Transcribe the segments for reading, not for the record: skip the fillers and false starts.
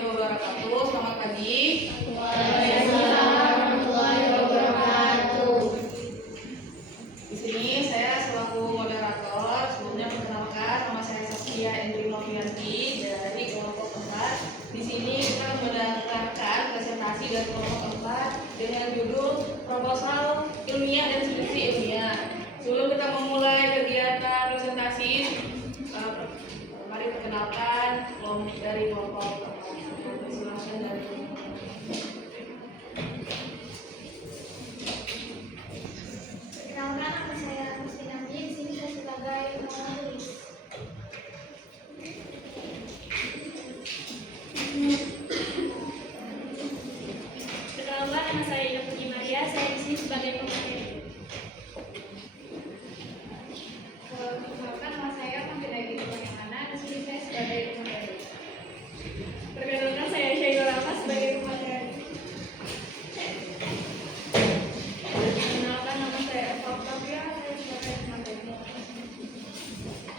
warahmatullahi wabarakatuh. Selamat pagi. Waalaikumsalam warahmatullahi wabarakatuh. Di sini saya selaku moderator. Sebelumnya perkenalkan, nama saya Saskia Endri Novianti dari kelompok 4. Di sini kita mendengarkan presentasi dari kelompok 4 dengan judul proposal ilmiah dan skripsi ilmiah. Sebelum kita memulai kegiatan presentasi, mari perkenalkan kelompok dari kelompok 4. Silakan dari Perkenalkan, nama saya Mustina Di. Di sini saya sebagai penulis. Perkenalkan, nama saya Ida Putri Maria. Saya di sini sebagai pemateri. Perkenalkan, nama saya Panggilaidi Bagaimana. Di sini saya sebagai pemateri. Perkenalkan, saya Syairul Rafa sebagai pemateri. Perkenalkan, nama saya Eva Octavia. Saya sebagai pemateri.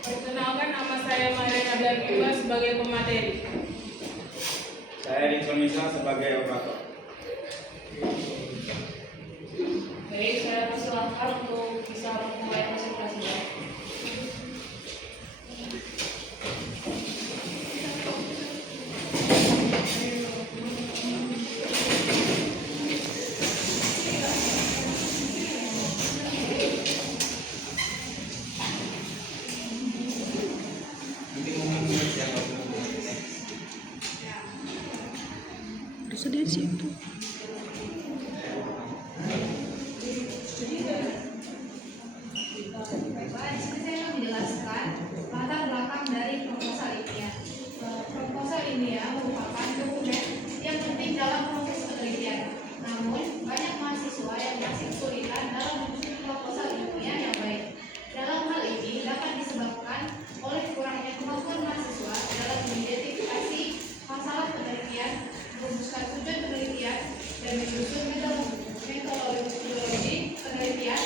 Perkenalkan, nama saya Maria Nadia Kiba sebagai pemateri. Saya Rinson Misal sebagai operator. Baik, saya persilahkan untuk bisa memulai presentasinya. Sudah di situ. Baiklah, di sini saya akan menjelaskan latar belakang dari proposal ilmiah. Proposal ilmiah merupakan dokumen yang penting dalam proses penelitian. Namun, banyak mahasiswa yang masih kesulitan dalam menyusun proposal ilmiah yang baik. Dalam hal ini dapat disebabkan oleh kurangnya kemampuan mahasiswa dalam mengidentifikasi masalah penelitian, merumuskan tujuan penelitian, dan menyusun metodologi penelitian.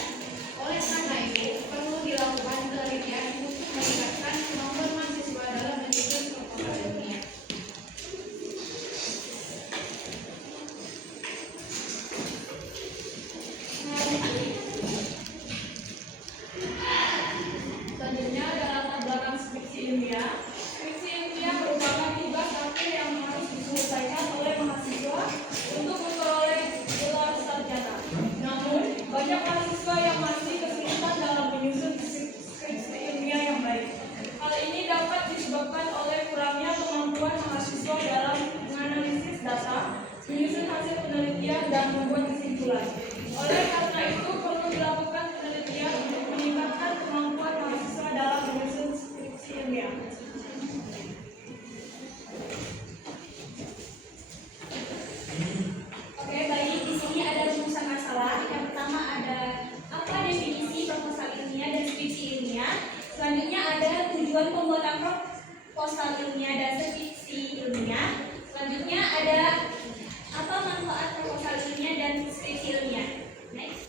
Oleh karena itu, perlu dilakukan penelitian untuk meningkatkan kemampuan mahasiswa dalam menyusun proposal ilmiah. Selanjutnya adalah latar belakang skripsi ilmiah. Skripsi ilmiah merupakan tugas akhir yang harus diselesaikan oleh mahasiswa untuk memperoleh gelar sarjana. Namun, banyak mahasiswa yang masih kesulitan dalam menyusun skripsi ilmiah yang baik. Hal ini dapat disebabkan oleh kurangnya kemampuan mahasiswa dalam menganalisis data, menyusun hasil penelitian, dan membuat kesimpulan. Oleh karena itu, perlu dilakukan penelitian untuk meningkatkan kemampuan mahasiswa dalam menyusun skripsi ilmiah. Oke, baik. Di sini ada rumusan masalah. Yang pertama ada apa definisi proposal ilmiah dan skripsi ilmiah. Selanjutnya ada tujuan pembuatan proposal ilmiah dan skripsi ilmiah. Selanjutnya ada apa manfaat proposal ilmiah dan skripsi ilmiah. Next.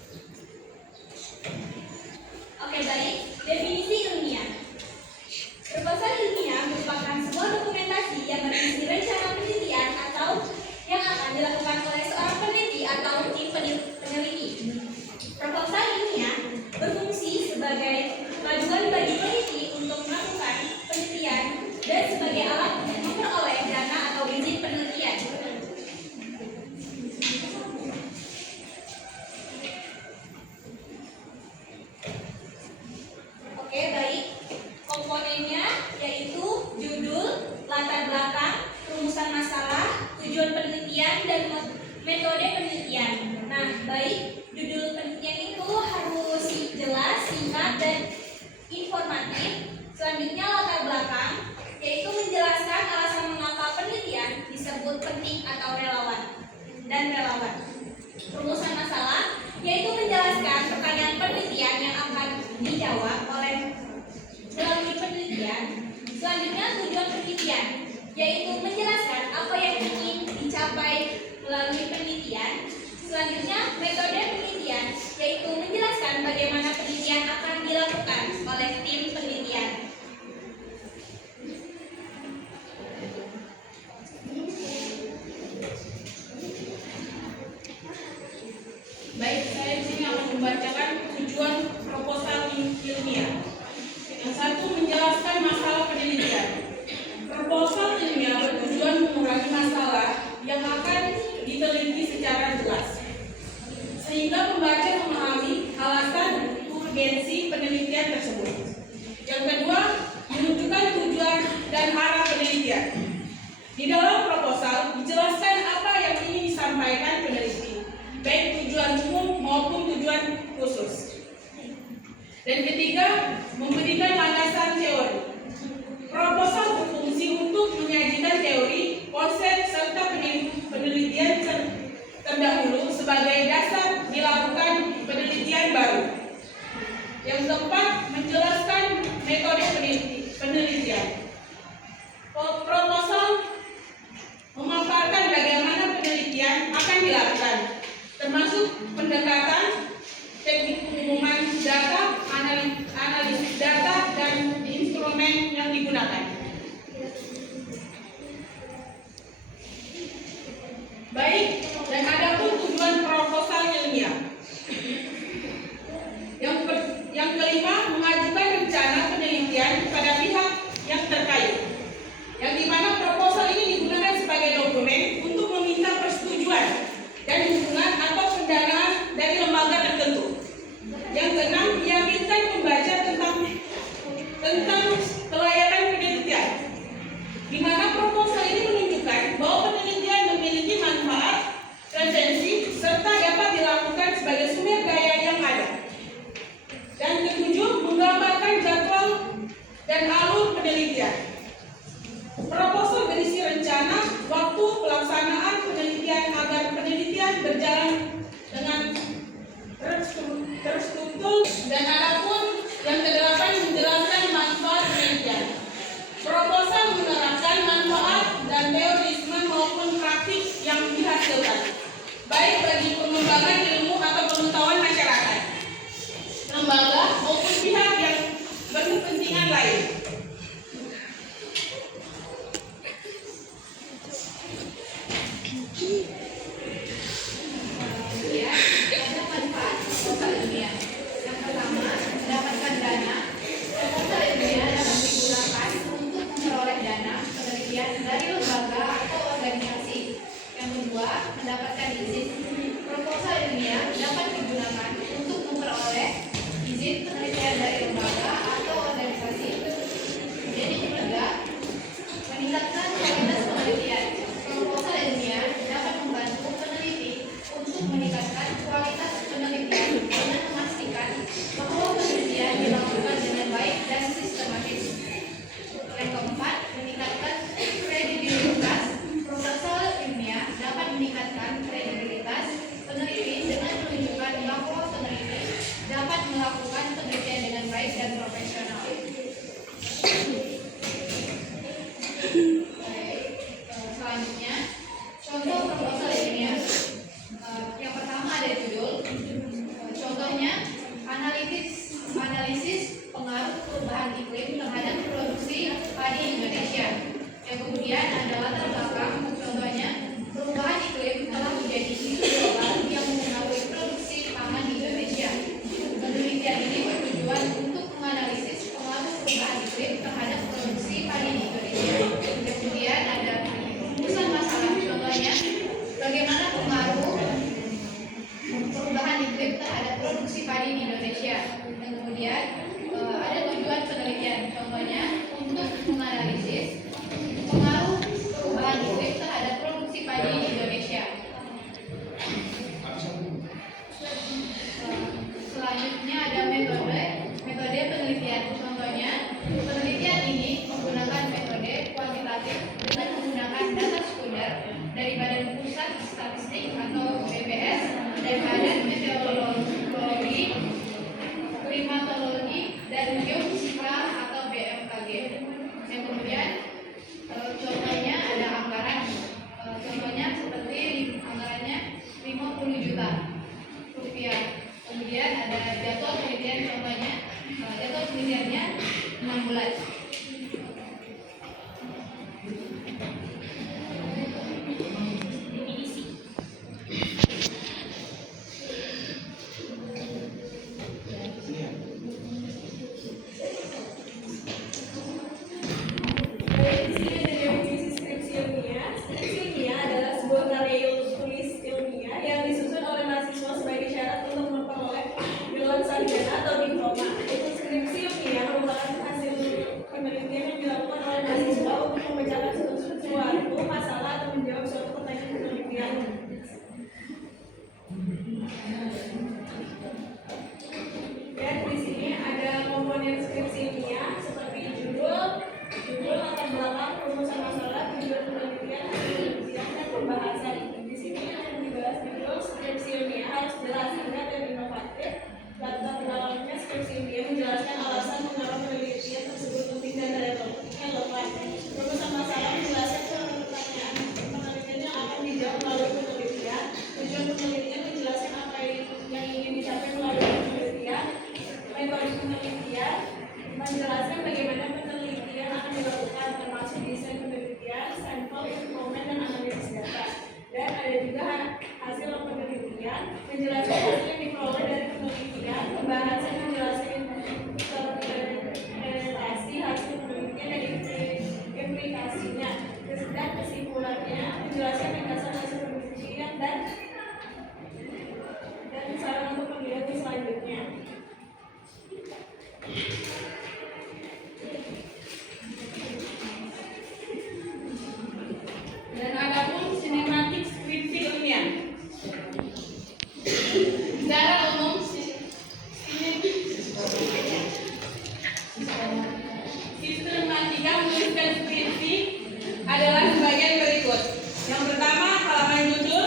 Oke, baik. Definisi ilmiah. Proposal ilmiah merupakan sebuah dokumentasi yang berisi rencana penelitian atau yang akan dilakukan oleh seorang peneliti atau tim peneliti. Proposal ilmiah berfungsi sebagai panduan bagi peneliti untuk melakukan penelitian dan sebagai alat untuk memperoleh dana atau izin penelitian. Oke, baik. Komponennya yaitu judul, latar belakang, rumusan masalah, tujuan penelitian, dan metode penelitian. Nah, baik, judul penelitian itu harus jelas, singkat, dan informatif. Selanjutnya latar belakang, yaitu menjelaskan alasan mengapa penelitian disebut penting atau relawan. Rumusan masalah, yaitu menjelaskan pertanyaan penelitian yang akan dijawab melalui penelitian. Selanjutnya tujuan penelitian, yaitu menjelaskan apa yang ingin dicapai melalui penelitian. Selanjutnya metode penelitian, yaitu menjelaskan bagaimana penelitian akan dilakukan oleh tim penelitian. Di dalam proposal dijelaskan apa yang ingin disampaikan peneliti, baik tujuan umum maupun tujuan khusus. Dan ketiga, memberikan landasan teori. Proposal berfungsi untuk menyajikan teori, konsep, serta penelitian terdahulu sebagai dasar dilakukan penelitian baru. Yang keempat, menjelaskan metode penelitian. Proposal memaparkan bagaimana penelitian akan dilakukan, termasuk pendekatan, teknik pengumuman data, analisis data, dan instrumen yang digunakan. Baik, dan adapun tujuan proposal ilmiah. Yang kelima, mengajukan rencana penelitian kepada pihak yang terkait, yang dimana proposal ini digunakan sebagai dokumen untuk meminta persetujuan dan dukungan atau pendanaan dari lembaga tertentu. Yang keenam, meyakinkan pembaca tentang kelayakan penelitian, di mana proposal ini menunjukkan bahwa penelitian memiliki manfaat, referensi, serta dapat dilakukan sebagai sumber daya yang ada. Dan ketujuh, menggambarkan jadwal dan alur penelitian. Proposal berisi rencana, waktu pelaksanaan penelitian agar penelitian berjalan dengan terstruktur, dan adapun yang kedelapan menjelaskan manfaat penelitian. Proposal menerapkan manfaat dan teorisme maupun praktik yang dihasilkan, baik bagi pengembangan ilmu atau pengetahuan masyarakat, lembaga maupun pihak yang berkepentingan lain. Ya, ada manfaat proposal ilmiah. Yang pertama, mendapatkan dana. Proposal ilmiah dapat digunakan untuk memperoleh dana penelitian dari lembaga atau organisasi. Yang kedua, mendapatkan izin. Proposal ilmiah dapat digunakan untuk memperoleh izin penelitian dari lembaga atau organisasi. Jadi ketiga, meningkatkan kualitas penelitian. Proposal ilmiah dapat membantu peneliti untuk meningkatkan kualitas penelitian dengan memastikan bahwa penelitian dilakukan dengan baik dan sistematis. Yang keempat, meningkatkan kredibilitas. Proposal ilmiah dapat meningkatkan kredibilitas peneliti dengan menunjukkan bahwa peneliti dapat melakukan penelitian dengan baik dan profesional. Selanjutnya, contoh proposal ilmiah. Yang pertama ada judul. Contohnya, analisis pengaruh perubahan iklim terhadap produksi padi Indonesia. Yang kemudian ada latar belakang. Contohnya, perubahan iklim telah menjadi isu global yang mempengaruhi produksi pangan di Indonesia. Penelitian ini bertujuan untuk menganalisis pengaruh perubahan iklim terhadap produksi padi di Indonesia. Kemudian ada rumusan masalah. Contohnya, bagaimana pengaruh perubahan iklim terhadap produksi padi di Indonesia. Dan kemudian ada tujuan penelitian. Contohnya, untuk menganalisis pengaruh perubahan iklim terhadap produksi padi di Indonesia. Selanjutnya ada metode penelitian. Contohnya, penelitian ini menggunakan metode kuantitatif dengan menggunakan data sekunder dari Badan Pusat Statistik atau BPS dan Badan Meteorologi, Klimatologi, dan Geofisika atau BMKG. Yang kemudian contohnya ada anggaran. Contohnya seperti anggarannya 50 juta rupiah. Kemudian ada jadwal penelitian. Contohnya jadwal penelitiannya 6 bulan. Dan di sini ada komponen skripsi ilmiah seperti judul, latar belakang, rumusan masalah, tujuan penelitian, dan pembahasan. Di sini yang dibahas judul skripsi ilmiah harus jelas, singkat, dan inovatif. Latar belakangnya skripsi ilmiah menjelaskan alasan mengapa penelitian tersebut penting dan relevan. Rumusan masalah menjelaskan pertanyaan penelitian yang akan dijawab melalui penelitian. Tujuan penelitian menjelaskan apa yang ingin dicapai melalui penelitian. Metode penelitian menjelaskan bagaimana penelitian akan dilakukan, termasuk desain penelitian, sampel, instrumen, dan analisis data. Dan ada juga hasil penelitian menjelaskan hasil yang diperoleh dari penelitian, pembahasan menjelaskan interpretasi hasil penelitian dan implikasinya, dan kesimpulannya menjelaskan ringkasan hasil penelitian dan saran untuk penelitian selanjutnya. Dan ada pun sinematik skripsi ilmiah. Secara umum sistematika menuliskan skripsi adalah sebagian berikut. Yang pertama, halaman judul,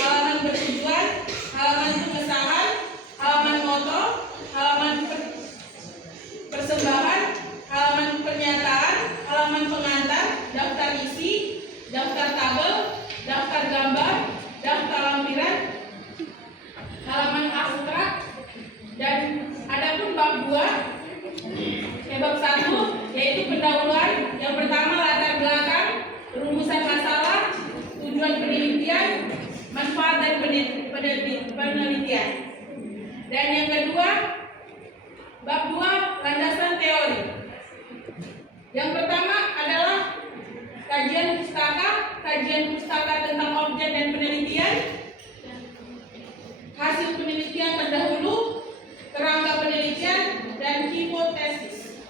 halaman bertujuan, halaman pengesahan, halaman moto, halaman persembahan, halaman pernyataan, halaman pengantar, daftar isi, daftar tabel, daftar gambar, daftar lampiran, halaman abstrak, dan adapun bab 2, bab 1 yaitu pendahuluan. Yang pertama latar belakang, rumusan masalah, tujuan penelitian, manfaat dan penelitian. Dan yang kedua, bab 2 landasan teori. Yang pertama adalah kajian pustaka tentang objek dan penelitian, hasil penelitian terdahulu, kerangka penelitian, dan hipotesis.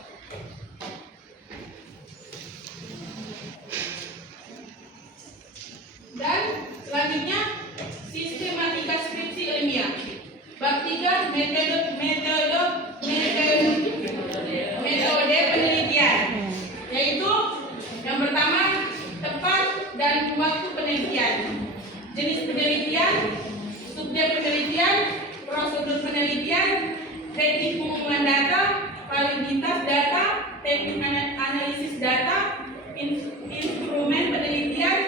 Dan selanjutnya sistematika skripsi ilmiah. Bab 3 metode penelitian, yaitu yang pertama tempat dan waktu penelitian, jenis penelitian, subjek penelitian, prosedur penelitian, teknik pengumpulan data, validitas data, teknik analisis data, instrumen penelitian,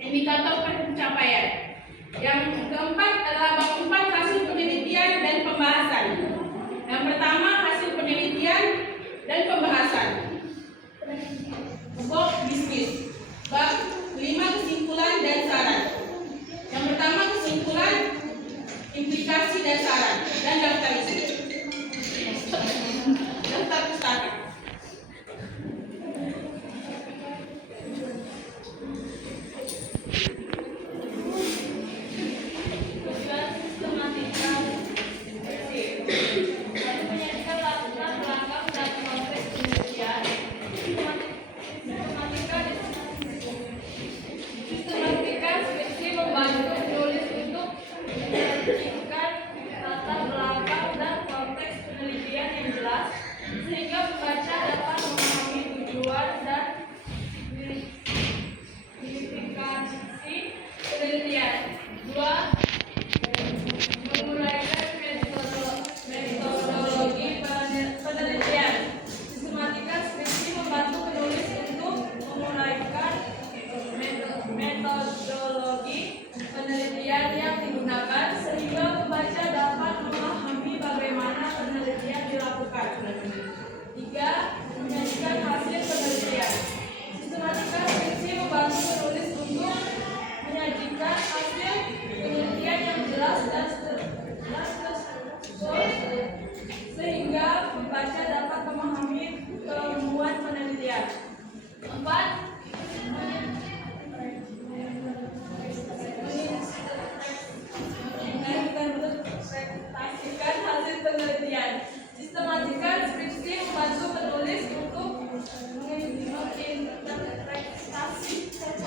indikator pencapaian. Yang keempat adalah bab 4 hasil penelitian dan pembahasan. Yang pertama hasil penelitian dan pembahasan. Bab bisnis. Bab 5 kesimpulan dan saran. Yang pertama kesimpulan, implikasi dan saran, dan daftar isi. Daftar pustaka.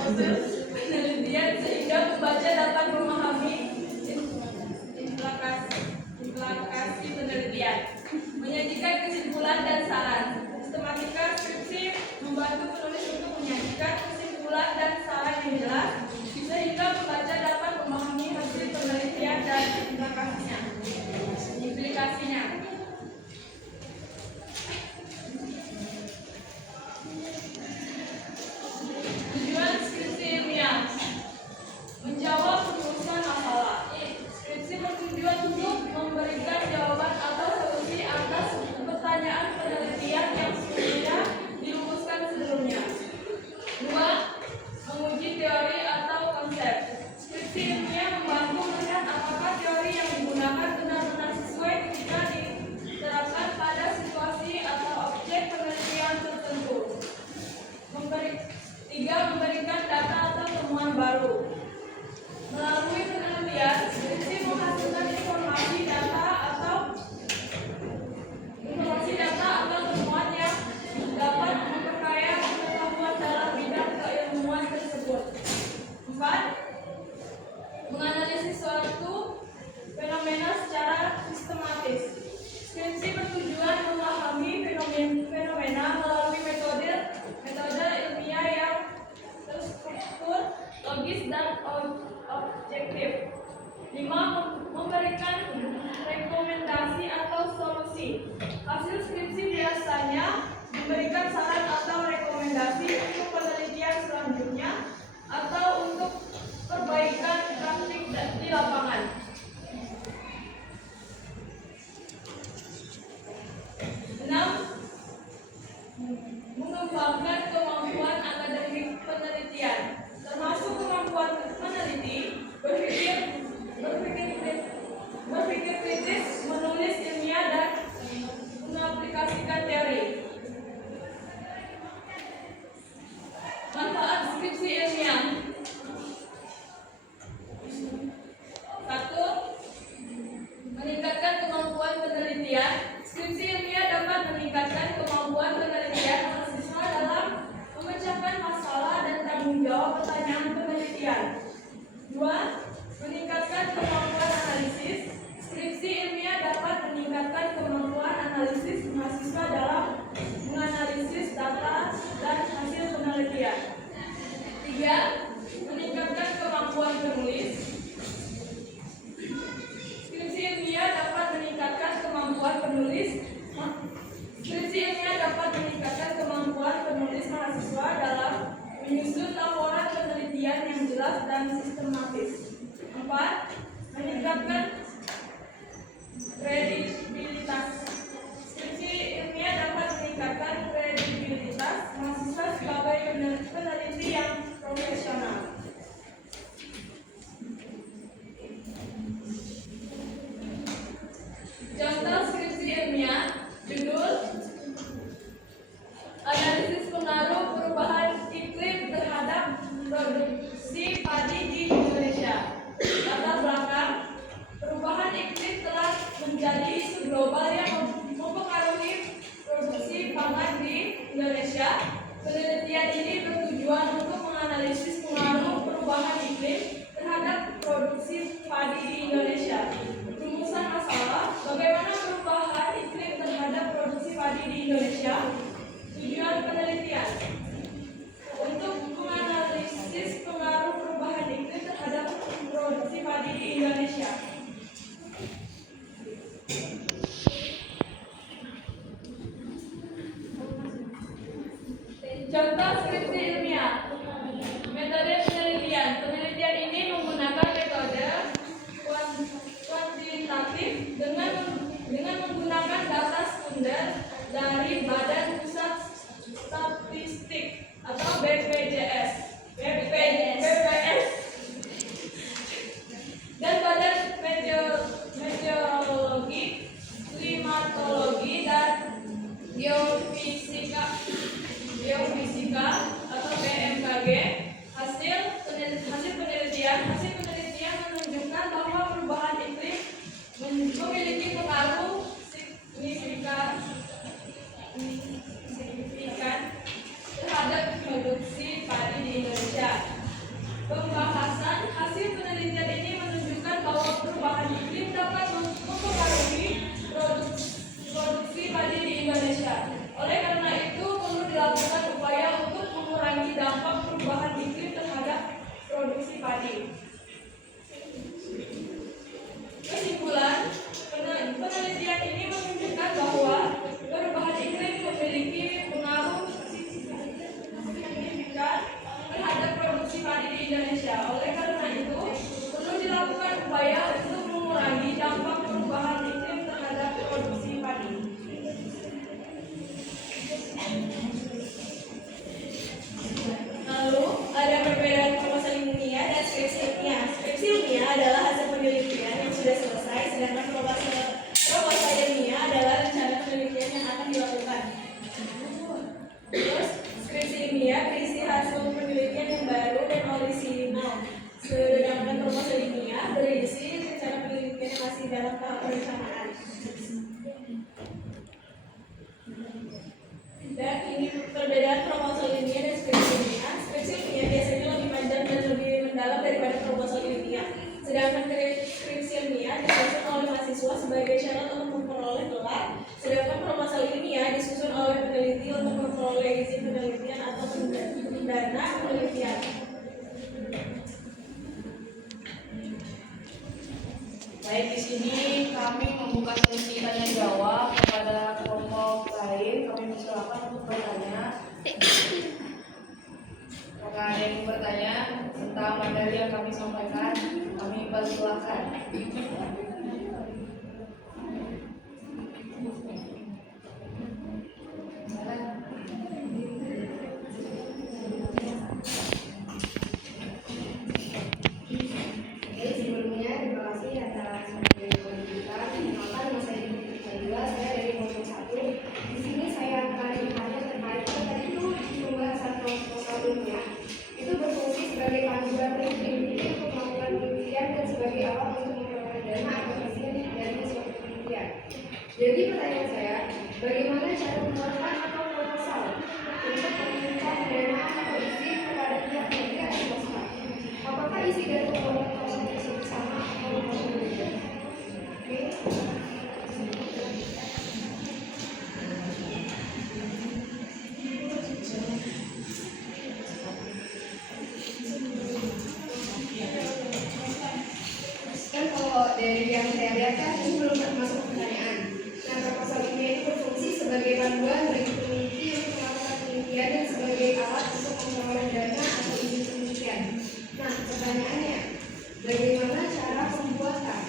Penelitian sehingga pembaca dapat bulat dan saran yang jelas, sehingga pembaca dapat memahami hasil penelitian dan implikasinya. Tujuan skripsi ilmiah: menjawab perumusan masalah. Skripsi bertujuan untuk memberikan jawaban atau solusi atas pertanyaan penelitian yang sudah dirumuskan sebelumnya. 2. Menguji teori atau konsep. Skripsi ilmiah membantu melihat apakah teori yang digunakan benar-benar sesuai ketika diterapkan pada situasi atau objek penelitian tertentu. 3. Memberikan data atau temuan baru. Melalui penelitian, skripsi menghasilkan informasi data atau temuan yang dapat memperkaya pengetahuan dalam bidang keilmuan tersebut. 4. Menganalisis suatu fenomena secara sistematis. Skripsi bertujuan memahami fenomena melalui metode ilmiah yang terstruktur, logis, dan objektif. 5. Memberikan rekomendasi atau solusi. Hasil skripsi biasanya memberikan saran atau rekomendasi untuk penelitian selanjutnya atau untuk perbaikan praktik di lapangan. 6. Mengembangkan kemampuan akademik penelitian, termasuk kemampuan meneliti, berpikir kritis, menulis ilmiah, dan mengaplikasikan teori. Manfaat skripsi ilmiah: 1. Meningkatkan kemampuan penelitian. Skripsi ilmiah dapat meningkatkan kemampuan penelitian mahasiswa dalam memecahkan masalah dan tanggung jawab pertanyaan penelitian. 2. Meningkatkan kemampuan analisis. Skripsi ilmiah dapat meningkatkan kemampuan analisis mahasiswa dalam menganalisis data dan hasil penelitian. 3. Meningkatkan kemampuan penulis. Skripsi ilmiah dapat meningkatkan kemampuan penulis. Skripsi ilmiah dapat meningkatkan kemampuan penulis mahasiswa dalam menyusun laporan penelitian yang jelas dan sistematis. 4. Meningkatkan kredibilitas. Skripsi ilmiah dapat meningkatkan kredibilitas mahasiswa sebagai peneliti yang profesional. Contoh skripsi ilmiah. Judul: Analisis pengaruh perubahan iklim terhadap produksi padi di Indonesia. Latar belakang: perubahan iklim telah menjadi isu global yang mempengaruhi produksi pangan di Indonesia. Penelitian ini bertujuan untuk menganalisis pengaruh perubahan iklim terhadap produksi padi di Indonesia. Rumusan masalah: bagaimana perubahan iklim terhadap produksi padi di Indonesia. Tujuan penelitian: untuk menganalisis pengaruh perubahan iklim terhadap produksi padi di Indonesia. Contoh skripsi ilmiah. Metode penelitian. Penelitian ini menggunakan metode kuantitatif dengan menggunakan data sekunder dari Badan Pusat Statistik atau BPJS dan Badan Meteorologi, Klimatologi, dan Geofisika atau BMKG. Hasil penelitian menunjukkan bahwa perubahan iklim memiliki pengaruh signifikan terhadap produksi padi di Indonesia. Pembahasan: hasil penelitian ini menunjukkan bahwa perubahan iklim dapat mempengaruhi produksi padi di Indonesia. Oleh karena itu, perlu dilakukan upaya untuk mengurangi dampak perubahan iklim padi. Kesimpulan, penelitian ini menunjukkan bahwa perubahan iklim memiliki pengaruh signifikan terhadap produksi padi di Indonesia. Oleh karena itu, perlu dilakukan upaya untuk mengurangi dampak perubahan iklim terhadap produksi padi. Lalu, ada perbedaan proposal ilmiah dan skripsi ilmiah. Skripsi ilmiah adalah hasil penelitian yang sudah selesai, sedangkan proposal ilmiah adalah rencana penelitian yang akan dilakukan. Terus, skripsi ilmiah berisi hasil penelitian yang baru dan orisinal, sedangkan proposal ilmiah berisi rencana penelitian yang masih dalam tahap perencanaan. Dan ini perbedaan proposal ilmiah dan skripsi ilmiah. Skripsi ilmiah biasanya lebih panjang dan lebih mendalam daripada proposal ilmiah. Sedangkan skripsi ilmiah disusun oleh mahasiswa sebagai syarat untuk memperoleh gelar. Sedangkan proposal ilmiah disusun oleh peneliti untuk memperoleh izin penelitian atau dana penelitian. Baik, di sini kami membuka sesi tanya jawab kepada kelompok lain. Kami persilakan untuk bertanya. Apakah ada yang bertanya tentang materi yang kami sampaikan? Kami persilakan. Sebelumnya, terima kasih atas waktunya kita. Perkenalkan, nama saya Nabila, saya dari kelompok 1. Di sini saya akan bertanya terkait tadi itu pembahasan proposal ilmiah. Itu berfungsi sebagai panduan peneliti untuk melakukan penelitian dan sebagai awal untuk memperoleh dana atau izin dari suatu penelitian. Jadi pertanyaan saya, bagaimana cara membuat atau proposal untuk meminta pendanaan atau izin kepada pihak ketiga atau swasta? Apakah isi dari proposal tersebut sama atau berbeda? Oke. Kan kalau dari yang saya lihat kan ini belum masuk pertanyaan. Nah, proposal ini itu berfungsi sebagai panduan bagi peneliti untuk melakukan penelitian dan sebagai alat untuk memperoleh dana atau izin penelitian. Nah, pertanyaannya, bagaimana cara pembuatan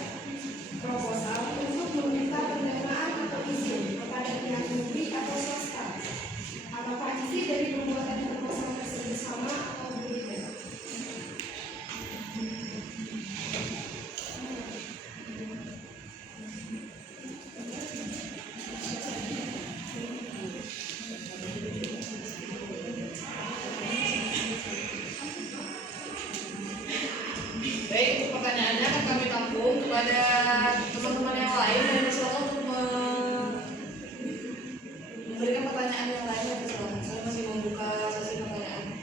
proposal untuk meminta pendanaan atau izin kepada pihak negeri atau swasta? Apakah isi dari pembuatan proposal tersebut sama atau berbeda? Baik, untuk pertanyaannya akan kami tampung kepada teman-teman yang lain dan persilakan untuk memberikan pertanyaan yang lain. Persilakan, saya masih membuka sesi pertanyaan.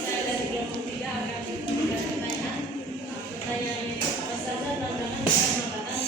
Saya dari kelompok 3 akan memberikan pertanyaan. Pertanyaannya itu apa saja tantangan dalam mengembangkan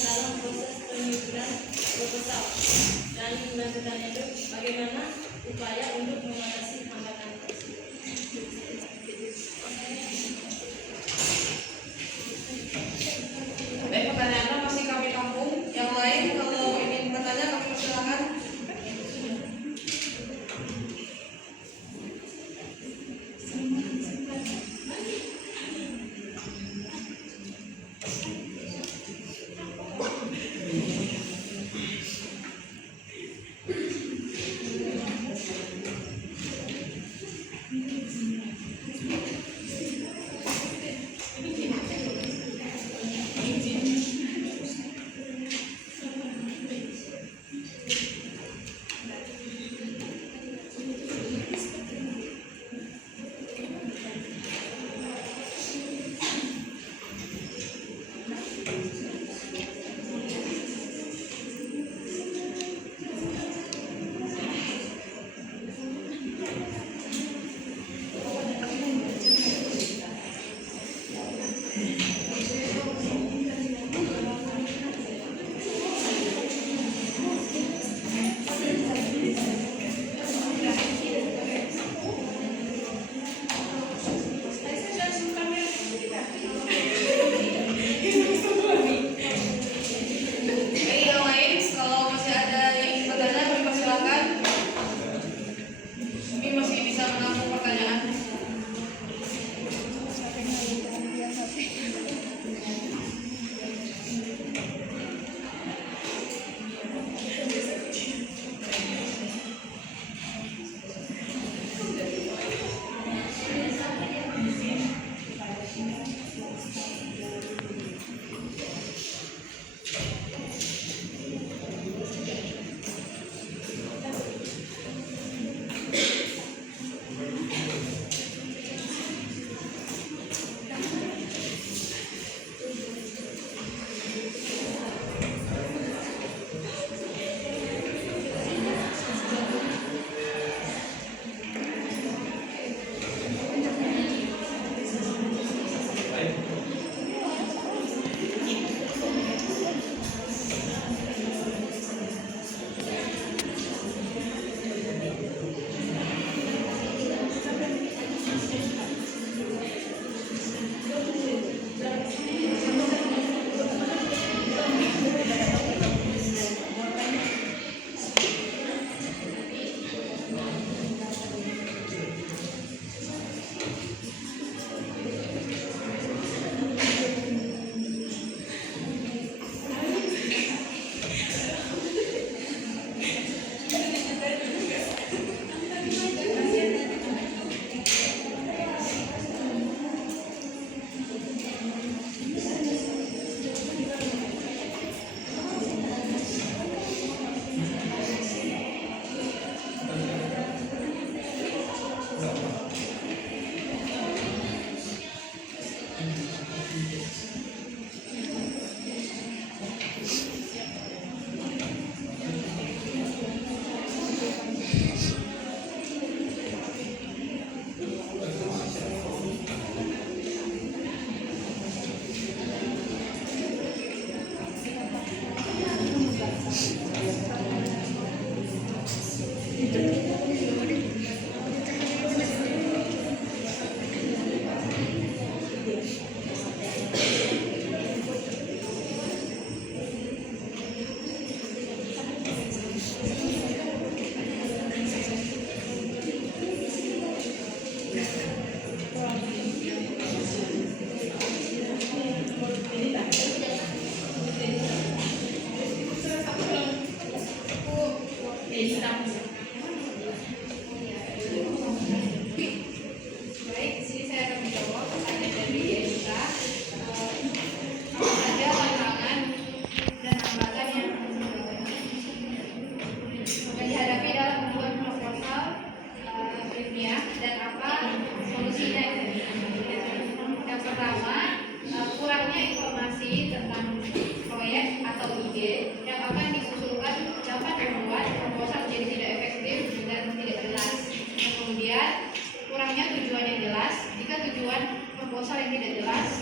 Kemudian kurangnya tujuan yang jelas. Jika tujuan proposal yang tidak jelas,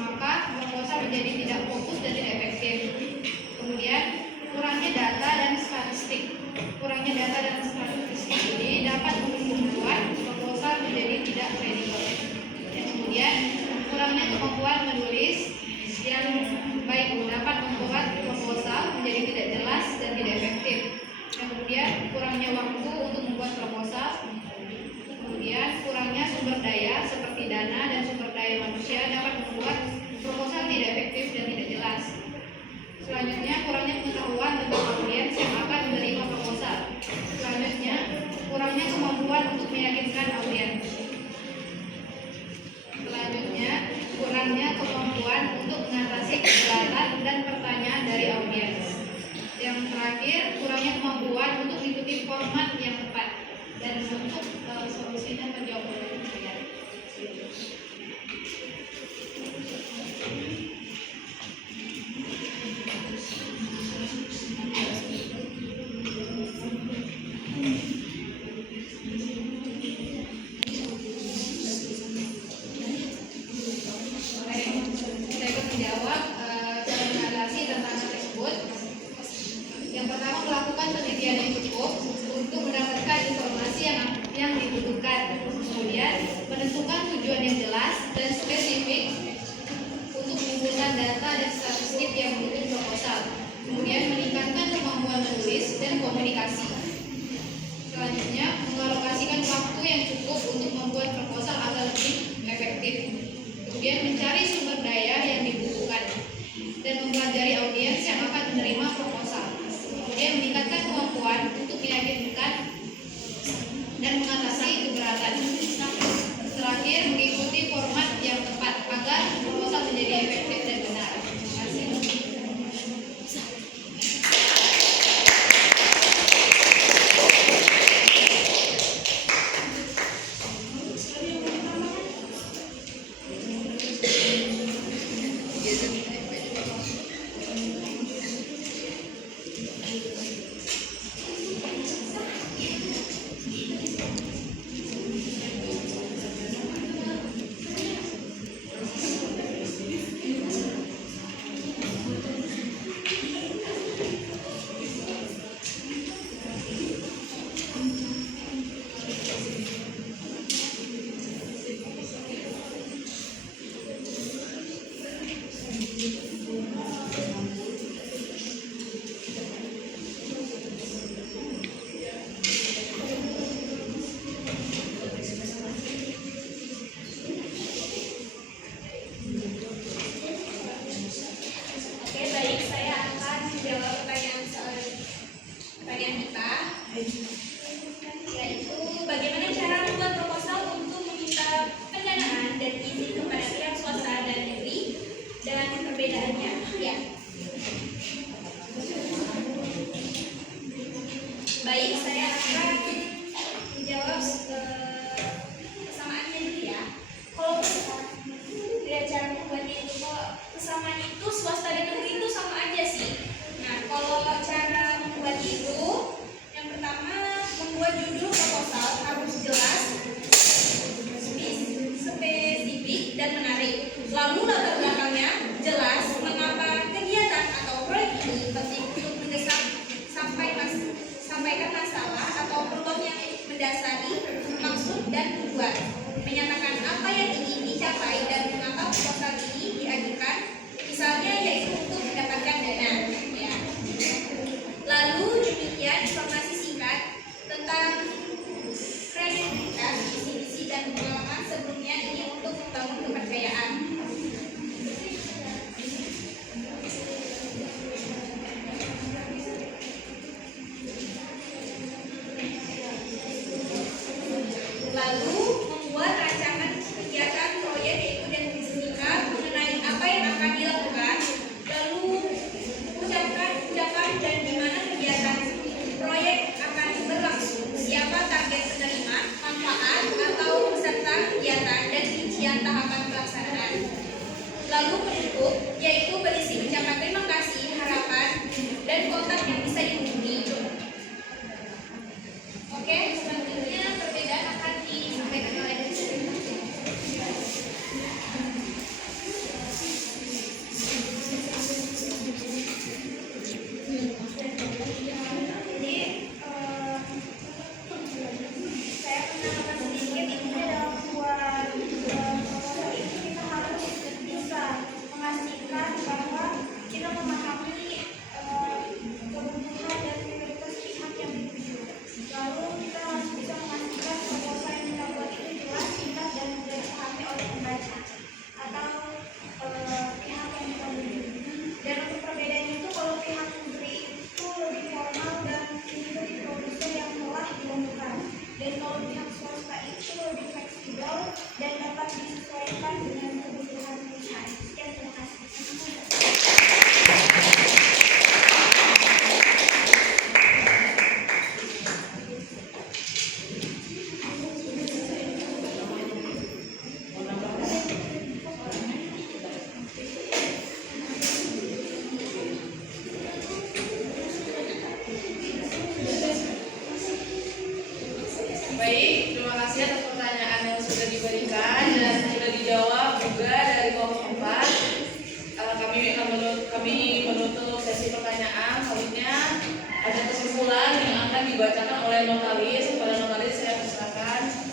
maka proposal menjadi tidak fokus dan tidak efektif. Kemudian kurangnya data dan statistik. Kurangnya data dan statistik ini dapat membuat proposal menjadi tidak kredibel. Kemudian kurangnya kemampuan menulis yang baik dapat membuat proposal menjadi tidak jelas dan tidak efektif. Kemudian kurangnya waktu untuk membuat proposal. Kemudian kurangnya sumber daya seperti dana dan sumber daya manusia dapat membuat proposal tidak efektif dan tidak jelas. Selanjutnya kurangnya pengetahuan tentang audiens yang akan menerima proposal. Selanjutnya kurangnya kemampuan untuk meyakinkan audiens. Selanjutnya kurangnya kemampuan untuk mengatasi keberatan dan pertanyaan dari audiens. Yang terakhir kurangnya kemampuan untuk mengikuti format yang tepat. Dan untuk solusinya terjawab oleh saya. Saya akan menjawab cara mengatasi tantangan tersebut. Yang pertama, melakukan penelitian yang cukup untuk mendapatkan informasi yang dibutuhkan. Kemudian menentukan tujuan yang jelas dan spesifik untuk mengumpulkan data dan statistik yang mendukung proposal. Kemudian meningkatkan kemampuan menulis dan komunikasi. Selanjutnya mengalokasikan waktu yang cukup untuk membuat proposal agar lebih efektif. Kemudian mencari sumber daya yang dibutuhkan dan mempelajari audiens yang akan menerima proposal. Kemudian meningkatkan kemampuan untuk meyakinkan dan mengatasi keberatan. Terakhir, mengikuti format yang tepat agar proposal menjadi efektif dan benar. Terima kasih. Oke, baik, saya akan menjawab pertanyaan kita, yaitu bagaimana cara membuat proposal untuk meminta pendanaan dan izin kepada pihak swasta dan negeri dan perbedaannya. Ya. Baik, saya akan menjawab kesamaannya dulu ya. Kalau tidak cara membuatnya itu, kalau kesamaan itu swasta dan negeri itu sama aja sih. Nah, kalau cara membuat itu, yang pertama membuat judul proposal harus jelas, spesifik dan menarik. Lalu latar belakangnya jelas mengapa kegiatan atau proyek ini penting untuk sampaikan masalah atau problem yang mendasari maksud dan tujuan, menyatakan apa yang ingin dicapai dan mengapa proposal ini diajukan, misalnya yaitu untuk mendapatkan dana. Ya. Lalu demikian informasi singkat tentang kredibilitas, visi dan pengalaman sebelumnya ini untuk membangun kepercayaan. Lalu membuat rancangan kegiatan proyek yaitu definisi singkat mengenai apa yang akan dilakukan, lalu ucapan dan di mana kegiatan proyek akan berlangsung, siapa target penerima, manfaat atau peserta kegiatan dan rincian tahapan pelaksanaan. Lalu penutup yaitu berisi ucapan terima kasih, harapan dan kontak yang bisa dihubungi. Oke, selanjutnya perbedaan akan naskah itu lebih fleksibel dan dapat disesuaikan dengan kebutuhan perusahaan. Sekian, terima kasih. Baik, terima kasih atas pertanyaan yang sudah diberikan dan sudah dijawab juga dari kelompok 4. Kami menutup sesi pertanyaan. Selanjutnya ada kesimpulan yang akan dibacakan oleh notaris. Kepada notaris saya persilakan.